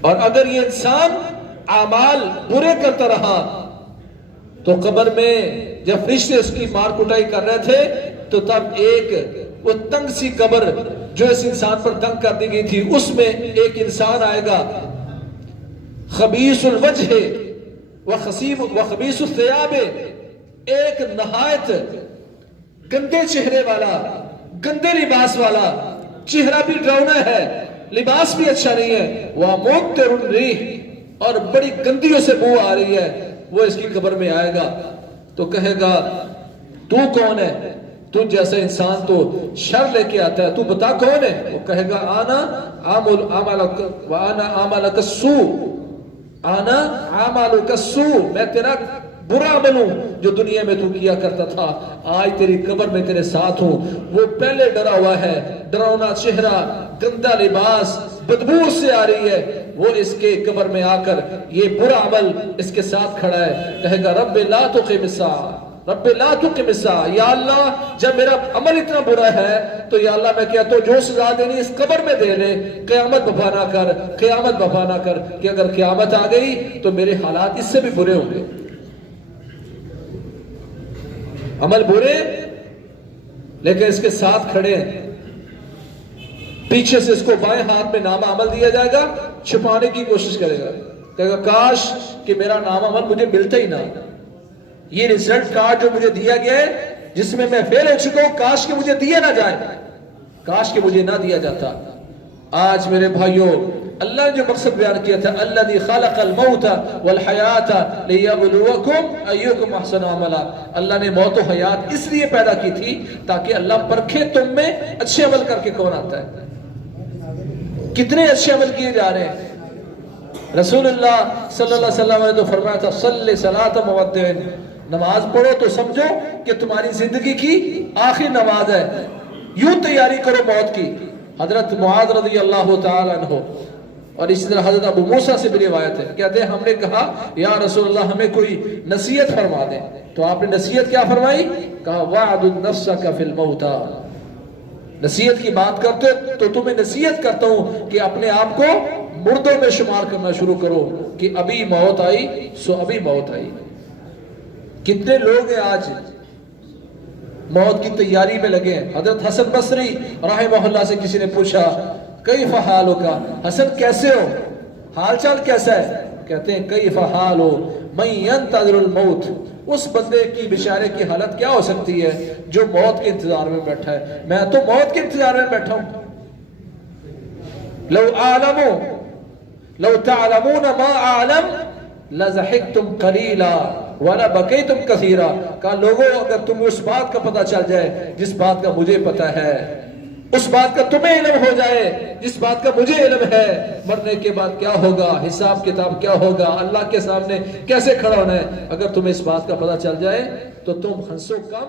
اور اگر یہ انسان اعمال برے کرتا رہا تو قبر میں جب فرشتے اس کی مار کٹائی کر رہے تھے تو تب ایک وہ تنگ سی قبر جو اس انسان پر تنگ کر دی گئی تھی اس میں ایک انسان آئے گا خبیث الوجہ وخبیث الثیاب، ایک نہایت گندے چہرے والا، گندے لباس والا، چہرہ بھی ڈراؤنا ہے، لباس بھی اچھا نہیں ہے، وَمُنْتِرُ الرِّيحِ، اور بڑی گندیوں سے بو آ رہی ہے، وہ اس کی قبر میں آئے گا تو کہے گا تو کون ہے؟ تو جیسا انسان تو شر لے کے آتا ہے، تو بتا کون ہے؟ وہ کہے گا آنا عملک السوء، آنا عملک السوء، میں تیرا برا عمل ہوں جو دنیا میں تو کیا کرتا تھا، آج تیری قبر میں تیرے ساتھ ہوں۔ وہ پہلے ڈرا ہوا ہے، ڈراؤنا چہرہ، گندا لباس، بدبو سے آ رہی ہے، وہ اس کے قبر میں آ کر یہ برا عمل اس کے ساتھ کھڑا ہے، کہے گا رب لا تقم الساعة، رب لا تقم الساعة، یا اللہ جب میرا عمل اتنا برا ہے تو یا اللہ میں کہتا ہوں جو سزا دینی اس قبر میں دے لے، قیامت بپا نہ کر، قیامت بپا نہ کر، کہ اگر قیامت آ گئی تو میرے حالات اس سے بھی برے ہوں گے۔ عمل برے لیکن اس کے ساتھ کھڑے ہیں، پیچھے سے اس کو بائیں ہاتھ میں نامہ عمل دیا جائے گا، چھپانے کی کوشش کرے گا، کہے گا کاش کہ میرا نامہ عمل مجھے ملتا ہی نہ، یہ ریزلٹ کارڈ جو مجھے دیا گیا ہے جس میں میں فیل ہو چکا ہوں، کاش کہ مجھے دیا نہ جائے، کاش کہ مجھے نہ دیا جاتا۔ آج میرے بھائیوں اللہ نے جو مقصد بیان کیا تھا الذی خلق الموت والحیات لیبلوکم ایکم احسن عملا، اللہ نے موت و حیات اس لیے پیدا کی تھی تاکہ اللہ پرکھے تم میں اچھے عمل کر کے کون آتا ہے، کتنے اچھے عمل کیے جا رہے ہیں۔ رسول اللہ صلی اللہ علیہ وسلم نے تو فرمایا تھا صلی صلاۃ مودع، نماز پڑھو تو سمجھو کہ تمہاری زندگی کی آخری نماز ہے، یوں تیاری کرو موت کی۔ حضرت معاذ رضی اللہ تعالی عنہ اور اسی طرح حضرت ابو موسیٰ سے بھی روایت ہے، کہتے ہیں ہم نے کہا یا رسول اللہ ہمیں کوئی نصیحت فرما دیں، تو آپ نے نصیحت کیا فرمائی؟ کہا وعد نفسک فی الموتى، نصیحت کی بات کرتے تو تمہیں نصیحت کرتا ہوں کہ اپنے آپ کو مردوں میں شمار کرنا شروع کرو کہ ابھی موت آئی سو ابھی موت آئی۔ کتنے لوگ ہیں آج موت کی تیاری میں لگے ہیں۔ حضرت حسن بصری رحمہ اللہ سے کسی نے پوچھا کیف حالک، حسن کیسے ہو، حال چال کیسا ہے؟ کہتے ہیں کیف حال من ینتظر الموت، اس بندے کی بیچارے کی حالت کیا ہو سکتی ہے جو موت کے انتظار میں بیٹھا ہے، میں تو موت کے انتظار میں بیٹھا ہوں۔ لو تعلمون ما اعلم لضحکتم قلیلا ولبکیتم کثیرا، کہا لوگوں اگر تمہیں اس بات کا پتہ چل جائے جس بات کا مجھے پتہ ہے، اس بات کا تمہیں علم ہو جائے جس بات کا مجھے علم ہے، مرنے کے بعد کیا ہوگا، حساب کتاب کیا ہوگا، اللہ کے سامنے کیسے کھڑا ہونا ہے، اگر تمہیں اس بات کا پتہ چل جائے تو تم ہنسو کم